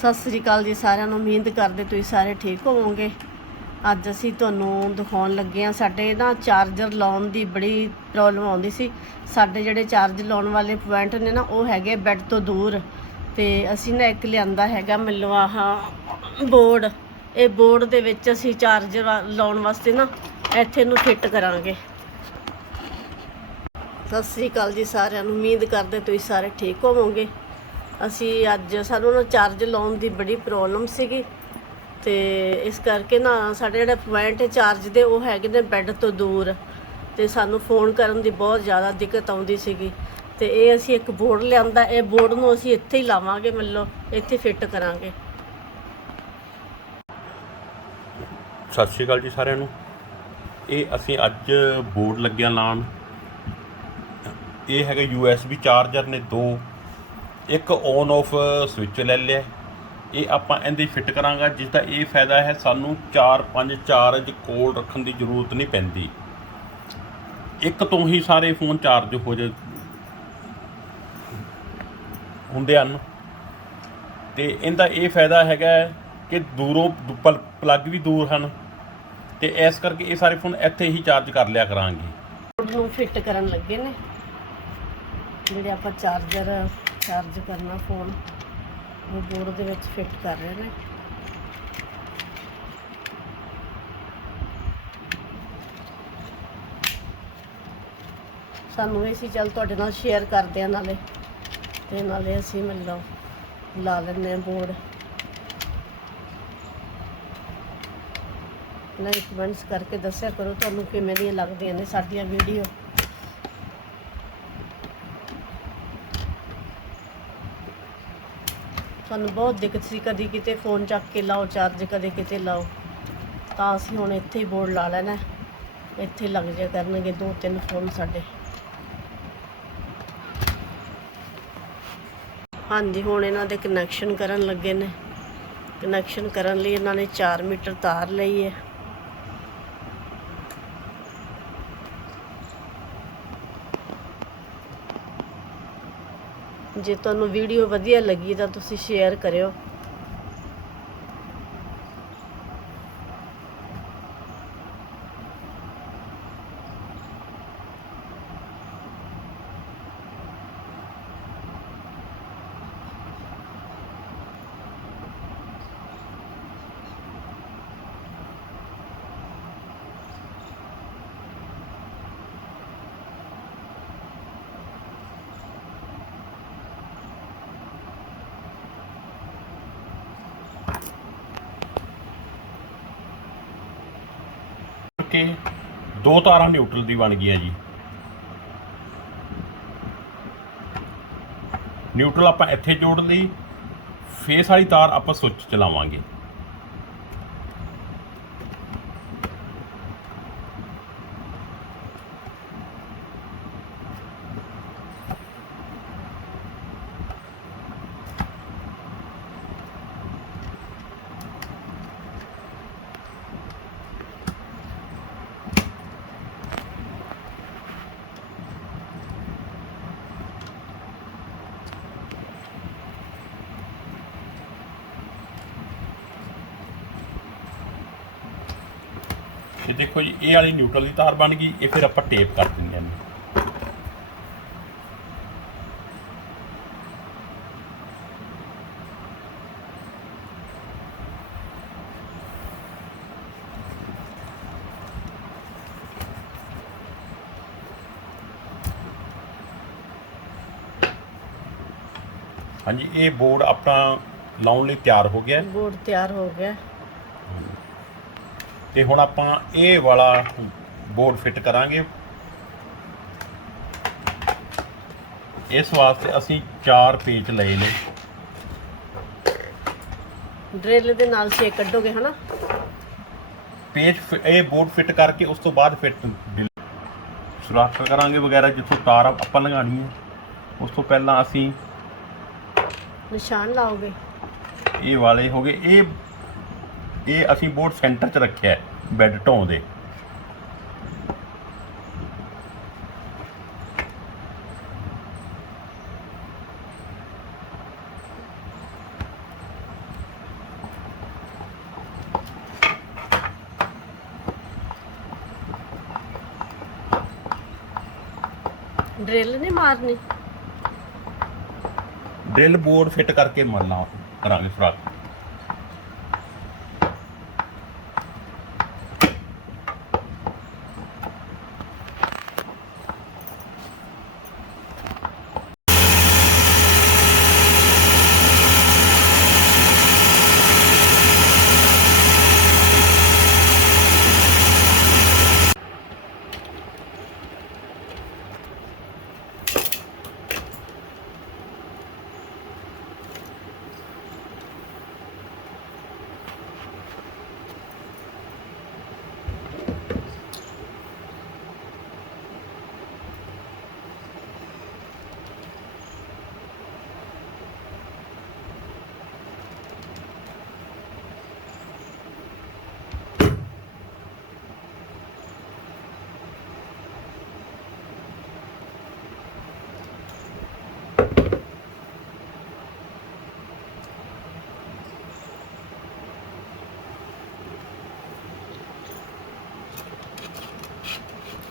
ਸਤਿ ਸ੍ਰੀ ਅਕਾਲ ਜੀ ਸਾਰਿਆਂ ਨੂੰ। ਉਮੀਦ ਕਰਦੇ ਤੁਸੀਂ ਸਾਰੇ ਠੀਕ ਹੋਵੋਗੇ। ਅੱਜ ਅਸੀਂ ਤੁਹਾਨੂੰ ਦਿਖਾਉਣ ਲੱਗੇ ਆ ਸਾਡੇ ਨਾ ਚਾਰਜਰ ਲਾਉਣ ਦੀ ਬੜੀ ਪ੍ਰੋਬਲਮ ਆਉਂਦੀ ਸੀ। ਸਾਡੇ ਜਿਹੜੇ ਚਾਰਜ ਲਾਉਣ ਵਾਲੇ ਪੁਆਇੰਟ ਨੇ ਨਾ, ਉਹ ਹੈਗੇ ਬੈੱਡ ਤੋਂ ਦੂਰ। ਤੇ ਅਸੀਂ ਨਾ ਇੱਕ ਲਿਆਂਦਾ ਹੈਗਾ ਮੈਨੂੰ ਆਹ ਬੋਰਡ ਇਹ ਬੋਰਡ ਦੇ ਵਿੱਚ ਅਸੀਂ ਚਾਰਜਰ ਲਾਉਣ ਵਾਸਤੇ ਨਾ ਇੱਥੇ ਨੂੰ ਫਿੱਟ ਕਰਾਂਗੇ। ਸਤਿ ਸ੍ਰੀ ਅਕਾਲ ਜੀ ਸਾਰਿਆਂ ਨੂੰ। ਉਮੀਦ ਕਰਦੇ ਤੁਸੀਂ ਸਾਰੇ ਠੀਕ ਹੋਵੋਗੇ। ਅਸੀਂ ਅੱਜ ਸਾਨੂੰ ਨਾ ਚਾਰਜ ਲਾਉਣ ਦੀ ਬੜੀ ਪ੍ਰੋਬਲਮ ਸੀਗੀ ਤੇ ਇਸ ਕਰਕੇ ਨਾ ਸਾਡੇ ਜਿਹੜੇ ਪੁਆਇੰਟ ਚਾਰਜ ਦੇ ਉਹ ਹੈਗੇ ਨੇ ਬੈੱਡ ਤੋਂ ਦੂਰ ਤੇ ਸਾਨੂੰ ਫੋਨ ਕਰਨ ਦੀ ਬਹੁਤ ਜ਼ਿਆਦਾ ਦਿੱਕਤ ਆਉਂਦੀ ਸੀਗੀ ਤੇ ਇਹ ਅਸੀਂ ਇੱਕ ਬੋਰਡ ਲਿਆਂਦਾ, ਇਹ ਬੋਰਡ ਨੂੰ ਅਸੀਂ ਇੱਥੇ ਹੀ ਲਾਵਾਂਗੇ ਮਤਲਬ ਇੱਥੇ ਫਿੱਟ ਕਰਾਂਗੇ। ਸਤਿ ਸ਼੍ਰੀ ਅਕਾਲ ਜੀ ਸਾਰਿਆਂ ਨੂੰ। ਇਹ ਅਸੀਂ ਅੱਜ ਬੋਰਡ ਲੱਗਿਆ ਲਾਉਣ। ਇਹ ਹੈਗਾ USB ਚਾਰਜਰ ਨੇ ਦੋ। ਇੱਕ ਔਨ ਆਫ ਸਵਿਚ ਲੈ ਲਿਆ। ਇਹ ਆਪਾਂ ਇਹਦੇ ਫਿੱਟ ਕਰਾਂਗਾ ਜਿਸ ਦਾ ਇਹ ਫਾਇਦਾ ਹੈ ਸਾਨੂੰ 4-5 ਚਾਰਜ ਕੋਲ ਰੱਖਣ ਦੀ ਜ਼ਰੂਰਤ ਨਹੀਂ ਪੈਂਦੀ। ਇੱਕ ਤੋਂ ਹੀ ਸਾਰੇ ਫੋਨ ਚਾਰਜ ਹੋ ਜਾ ਹੁੰਦੇ ਹਨ। ਤੇ ਇਹਦਾ ਇਹ ਫਾਇਦਾ ਹੈਗਾ ਕਿ ਦੂਰੋਂ ਪਲੱਗ ਵੀ ਦੂਰ ਹਨ। ਤੇ ਇਸ ਕਰਕੇ ਇਹ ਸਾਰੇ ਫੋਨ ਇੱਥੇ ਹੀ ਚਾਰਜ ਕਰ ਲਿਆ ਕਰਾਂਗੇ। ਨੂੰ ਫਿੱਟ ਕਰਨ ਲੱਗੇ ਨੇ। ਜਿਹੜੇ ਆਪਾਂ ਚਾਰਜਰ ਚਾਰਜ ਕਰਨਾ ਫੋਨ ਉਹ ਬੋਰਡ ਦੇ ਵਿੱਚ ਫਿੱਟ ਕਰ ਰਹੇ ਨੇ। ਸਾਨੂੰ ਇਹ ਸੀ, ਚੱਲ ਤੁਹਾਡੇ ਨਾਲ ਸ਼ੇਅਰ ਕਰਦੇ ਆ ਨਾਲੇ। ਤੇ ਨਾਲੇ ਅਸੀਂ ਮਤਲਬ ਲਾ ਲੈਂਦੇ ਆ ਬੋਰਡ ਲਾਈਕ ਕਮੈਂਟਸ ਕਰਕੇ ਦੱਸਿਆ ਕਰੋ ਤੁਹਾਨੂੰ ਕਿਵੇਂ ਦੀਆਂ ਲੱਗਦੀਆਂ ਨੇ ਸਾਡੀਆਂ ਵੀਡੀਓ ਸਾਨੂੰ ਬਹੁਤ ਦਿੱਕਤ ਸੀ ਕਦੀ ਕਿਤੇ ਫੋਨ ਚੱਕ ਕੇ ਲਾਓ ਚਾਰਜ ਕਦੇ ਕਿਤੇ ਲਾਓ। ਤਾਂ ਅਸੀਂ ਹੁਣ ਇੱਥੇ ਹੀ ਬੋਰਡ ਲਾ ਲੈਣਾ ਇੱਥੇ ਲੱਗ ਜਾ ਕਰਨਗੇ ਦੋ ਤਿੰਨ ਫੋਨ ਸਾਡੇ। ਹਾਂਜੀ, ਹੁਣ ਇਹਨਾਂ ਦੇ ਕਨੈਕਸ਼ਨ ਕਰਨ ਲੱਗੇ ਨੇ। ਕਨੈਕਸ਼ਨ ਕਰਨ ਲਈ ਇਹਨਾਂ ਨੇ 4 ਮੀਟਰ ਤਾਰ ਲਈ ਹੈ। ਜੇ ਤੁਹਾਨੂੰ ਵੀਡੀਓ ਵਧੀਆ ਲੱਗੀ ਤਾਂ ਤੁਸੀਂ ਸ਼ੇਅਰ ਕਰਿਓ। ਕਿ ਦੋ ਤਾਰਾਂ ਨਿਊਟਰਲ ਦੀ ਬਣ ਗਈਆਂ ਜੀ। ਨਿਊਟਰਲ ਆਪਾਂ ਇੱਥੇ ਜੋੜ ਲਈ ਫੇਸ ਵਾਲੀ ਤਾਰ ਆਪਾਂ ਸੁੱਚ ਚਲਾਵਾਂਗੇ। ਦੇਖੋ ਜੀ, ਇਹ ਵਾਲੀ ਨਿਊਟਰਲ ਦੀ ਤਾਰ ਬਣ ਗਈ, ਇਹ ਫਿਰ ਆਪਾਂ ਟੇਪ ਕਰ ਦਿੰਦੇ ਨੇ ਹਾਂਜੀ, ਇਹ ਬੋਰਡ ਆਪਣਾ ਲਾਉਣ ਲਈ ਤਿਆਰ ਹੋ ਗਿਆ। ਬੋਰਡ ਤਿਆਰ ਹੋ ਗਿਆ। ਤੇ ਹੁਣ ਆਪਾਂ ਇਹ ਵਾਲਾ ਬੋਰਡ ਫਿੱਟ ਕਰਾਂਗੇ। ਇਸ ਵਾਸਤੇ ਅਸੀਂ ਚਾਰ ਪੇਚ ਲਏ ਨੇ। ਡਰਿਲ ਦੇ ਨਾਲ ਛੇ ਕੱਢੋਗੇ ਹਨਾ? ਪੇਚ ਇਹ ਬੋਰਡ ਫਿੱਟ ਕਰਕੇ ਉਸ ਤੋਂ ਬਾਅਦ ਫਿੱਟ ਸੁਰਾਖ ਕਰਾਂਗੇ ਵਗੈਰਾ ਜਿੱਥੋਂ ਤਾਰ ਆਪਾਂ ਲਗਾਣੀ ਹੈ। ਉਸ ਤੋਂ ਪਹਿਲਾਂ ਅਸੀਂ ਨਿਸ਼ਾਨ ਲਾਓਗੇ। ਇਹ ਵਾਲੇ ਹੋ ਗਏ। ਇਹ ਇਹ ਅਸੀਂ ਬੋਰਡ ਸੈਂਟਰ 'ਚ ਰੱਖਿਆ ਬੈੱਡ ਢੋਂ ਦੇ। ਡ੍ਰਿਲ ਨਹੀਂ ਮਾਰਨੀ? ਡ੍ਰਿਲ ਬੋਰਡ ਫਿੱਟ ਕਰਕੇ ਮਲਣਾ ਕਰਾਂਗੇ ਸੁਰਾਖ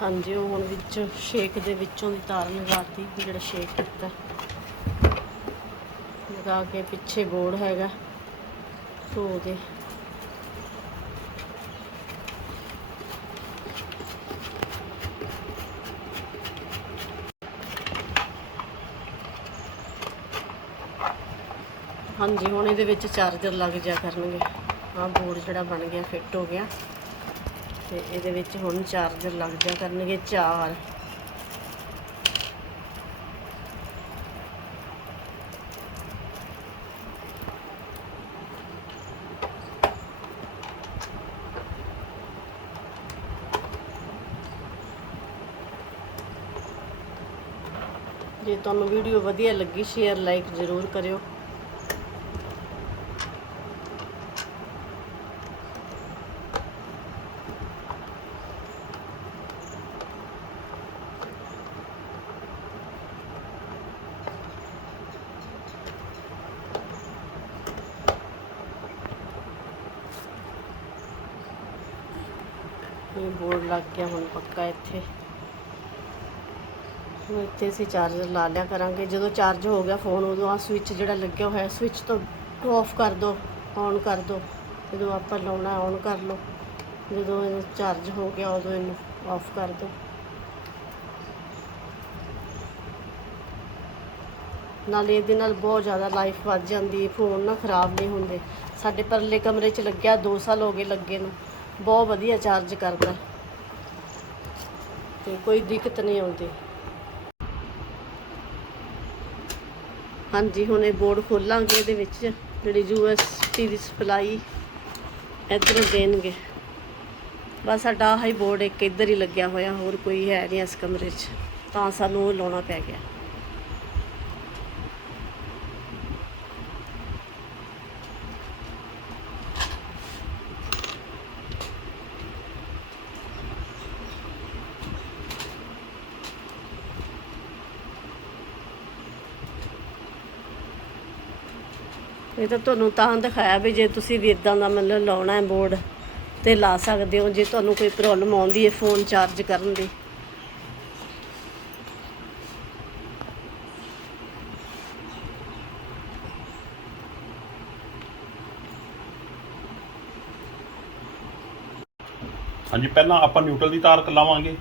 ਹਾਂਜੀ, ਉਹ ਹੁਣ ਵਿੱਚ ਸ਼ੇਕ ਦੇ ਵਿੱਚੋਂ ਦੀ ਤਾਰ ਲਗਾਤੀ, ਜਿਹੜਾ ਸ਼ੇਕ ਕੀਤਾ। ਲਗਾ ਕੇ ਪਿੱਛੇ ਬੋਰਡ ਹੈਗਾ, ਧੋ ਦੇ ਹਾਂਜੀ, ਹੁਣ ਇਹਦੇ ਵਿੱਚ ਚਾਰਜਰ ਲੱਗ ਜਾ ਕਰਨਗੇ। ਆਹ ਬੋਰਡ ਜਿਹੜਾ ਬਣ ਗਿਆ ਫਿੱਟ ਹੋ ਗਿਆ। ਤੇ ਇਹਦੇ ਵਿੱਚ ਹੁਣ ਚਾਰਜਰ ਲੱਗ ਜਾ ਕਰਨਗੇ ਚਾਰ। ਜੇ ਤੁਹਾਨੂੰ ਵੀਡੀਓ ਵਧੀਆ ਲੱਗੀ ਸ਼ੇਅਰ ਲਾਈਕ ਜ਼ਰੂਰ ਕਰਿਓ। ਇਹ ਬੋਰਡ ਲੱਗ ਗਿਆ, ਹੁਣ ਪੱਕਾ ਇੱਥੇ। ਹੁਣ ਇੱਥੇ ਅਸੀਂ ਚਾਰਜਰ ਲਾ ਲਿਆ ਕਰਾਂਗੇ। ਜਦੋਂ ਚਾਰਜ ਹੋ ਗਿਆ ਫੋਨ ਉਦੋਂ ਆ ਸਵਿਚ ਜਿਹੜਾ ਲੱਗਿਆ ਹੋਇਆ ਸਵਿਚ ਤੋਂ ਆਫ ਕਰ ਦਿਓ ਔਨ ਕਰ ਦਿਓ ਜਦੋਂ ਆਪਾਂ ਲਾਉਣਾ ਔਨ ਕਰ ਲਓ। ਜਦੋਂ ਇਹ ਚਾਰਜ ਹੋ ਗਿਆ, ਉਦੋਂ ਇਹਨੂੰ ਆਫ ਕਰ ਦਿਓ ਨਾਲੇ ਇਹਦੇ ਨਾਲ ਬਹੁਤ ਜ਼ਿਆਦਾ ਲਾਈਫ ਵੱਧ ਜਾਂਦੀ ਹੈ ਫੋਨ ਨਾ ਖਰਾਬ ਨਹੀਂ ਹੁੰਦੇ। ਸਾਡੇ ਪਰਲੇ ਕਮਰੇ 'ਚ ਲੱਗਿਆ 2 ਸਾਲ ਹੋ ਗਏ ਲੱਗੇ ਨੂੰ। ਬਹੁਤ ਵਧੀਆ ਚਾਰਜ ਕਰਦਾ ਤੇ ਕੋਈ ਦਿੱਕਤ ਨਹੀਂ ਆਉਂਦੀ। ਹਾਂਜੀ, ਹੁਣ ਇਹ ਬੋਰਡ ਖੋਲਾਂਗੇ ਇਹਦੇ ਵਿੱਚ। ਜਿਹੜੀ ਯੂਐਸਟੀ ਦੀ ਸਪਲਾਈ ਇੱਧਰੋਂ ਦੇਣਗੇ। ਬਸ ਸਾਡਾ ਆਹ ਬੋਰਡ ਇੱਕ ਇੱਧਰ ਹੀ ਲੱਗਿਆ ਹੋਇਆ, ਹੋਰ ਕੋਈ ਹੈ ਨਹੀਂ ਇਸ ਕਮਰੇ 'ਚ। ਤਾਂ ਸਾਨੂੰ ਉਹ ਲਾਉਣਾ ਪੈ ਗਿਆ। ਇਹ ਤਾਂ ਤੁਹਾਨੂੰ ਤਾਂ ਦਿਖਾਇਆ ਵੀ ਜੇ ਤੁਸੀਂ ਵੀ ਇਦਾਂ ਦਾ ਮਤਲਬ ਲਾਉਣਾ ਹੈ ਬੋਰਡ ਤੇ ਲਾ ਸਕਦੇ ਹੋ, ਜੇ ਤੁਹਾਨੂੰ ਕੋਈ ਪ੍ਰੋਬਲਮ ਆਉਂਦੀ ਹੈ ਫੋਨ ਚਾਰਜ ਕਰਨ ਦੀ। ਹਾਂਜੀ, ਪਹਿਲਾਂ ਆਪਾਂ ਨਿਊਟਰਲ ਦੀ ਤਾਰ ਲਾਵਾਂਗੇ।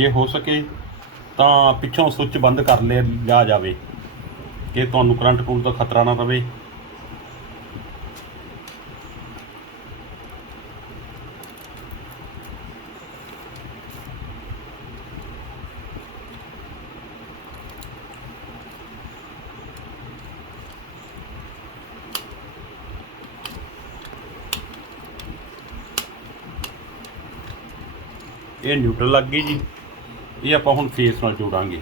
ਜੇ ਹੋ ਸਕੇ ਤਾਂ ਪਿੱਛੋਂ ਸੁੱਚ ਬੰਦ ਕਰ ਲਿਆ ਲਿਆ ਜਾਵੇ ਕਿ ਤੁਹਾਨੂੰ ਕਰੰਟ ਕਰੰਟ ਦਾ ਖਤਰਾ ਨਾ ਰਵੇ। ਇਹ ਨਿਊਟਰਲ ਲੱਗ ਗਈ ਜੀ। ਇਹ ਆਪਾਂ ਹੁਣ ਫੇਸ ਨਾਲ ਜੋੜਾਂਗੇ।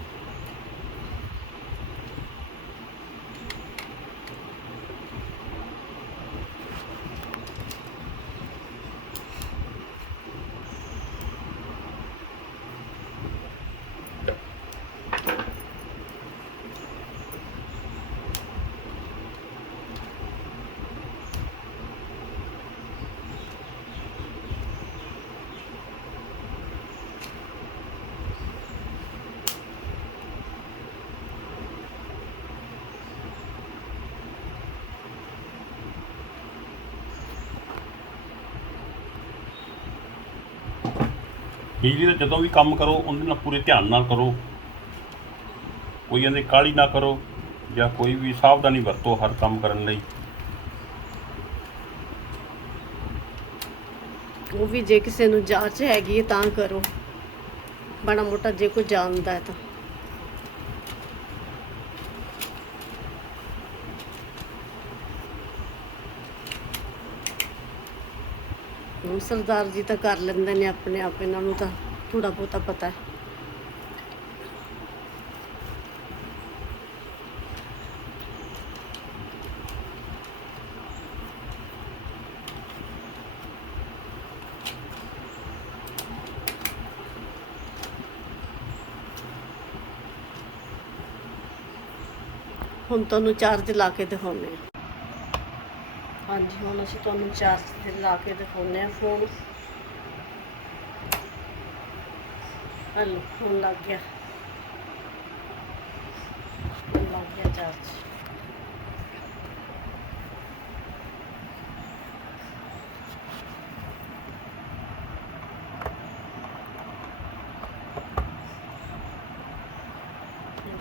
ਬਿਜਲੀ ਦਾ ਜਦੋਂ ਵੀ ਕੰਮ ਕਰੋ, ਉਹਦੇ ਨਾਲ ਪੂਰੇ ਧਿਆਨ ਨਾਲ ਕਰੋ। ਕੋਈ ਇਹਦੇ ਕਾਹਲੀ ਨਾ ਕਰੋ ਜਾਂ ਕੋਈ ਵੀ ਸਾਵਧਾਨੀ ਵਰਤੋ ਹਰ ਕੰਮ ਕਰਨ ਲਈ। ਉਹ ਵੀ ਜੇ ਕਿਸੇ ਨੂੰ ਜਾਂਚ ਹੈਗੀ ਹੈ ਤਾਂ ਕਰੋ। ਬੜਾ ਮੋਟਾ ਜੇ ਕੋਈ ਜਾਣਦਾ ਹੈ ਤਾਂ। ਹੁਣ ਸਰਦਾਰ ਜੀ ਤਾਂ ਕਰ ਲੈਂਦੇ ਨੇ ਆਪਣੇ ਆਪ, ਇਹਨਾਂ ਨੂੰ ਤਾਂ ਥੋੜਾ ਬਹੁਤਾ ਪਤਾ ਹੈ। ਹੁਣ ਤੁਹਾਨੂੰ ਚਾਰਜ ਲਾ ਕੇ ਦਿਖਾਉਂਦੇ ਆ ਹਾਂਜੀ, ਹੁਣ ਅਸੀਂ ਤੁਹਾਨੂੰ ਚਾਰਜ ਤੇ ਲਾ ਕੇ ਦਿਖਾਉਂਦੇ ਹਾਂ ਫੋਨ ਹਲੋ, ਹੁਣ ਲੱਗ ਗਿਆ। ਹੁਣ ਲੱਗ ਗਿਆ ਚਾਰਜ।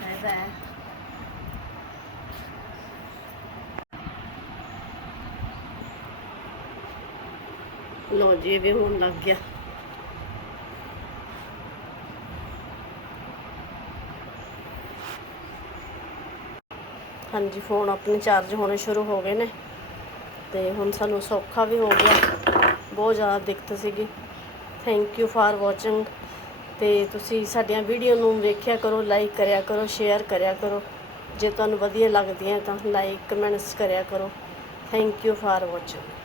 ਇਹਦਾ ਹੈ ਲੋ ਜੀ ਇਹ ਵੀ ਹੋਣ ਲੱਗ ਗਿਆ। ਹਾਂਜੀ ਫੋਨ ਆਪਣੇ ਚਾਰਜ ਹੋਣੇ ਸ਼ੁਰੂ ਹੋ ਗਏ ਨੇ ਤੇ ਹੁਣ ਸਾਨੂੰ ਸੌਖਾ ਵੀ ਹੋ ਗਿਆ। ਬਹੁਤ ਜ਼ਿਆਦਾ ਦਿੱਕਤ ਸੀਗੀ। ਥੈਂਕ ਯੂ ਫਾਰ ਵਾਚਿੰਗ ਤੇ ਤੁਸੀਂ ਸਾਡੀਆਂ ਵੀਡੀਓ ਨੂੰ ਵੇਖਿਆ ਕਰੋ ਲਾਈਕ ਕਰਿਆ ਕਰੋ ਸ਼ੇਅਰ ਕਰਿਆ ਕਰੋ। ਜੇ ਤੁਹਾਨੂੰ ਵਧੀਆ ਲੱਗਦੀਆਂ ਤਾਂ ਲਾਈਕ ਕਮੈਂਟਸ ਕਰਿਆ ਕਰੋ। Thank you for watching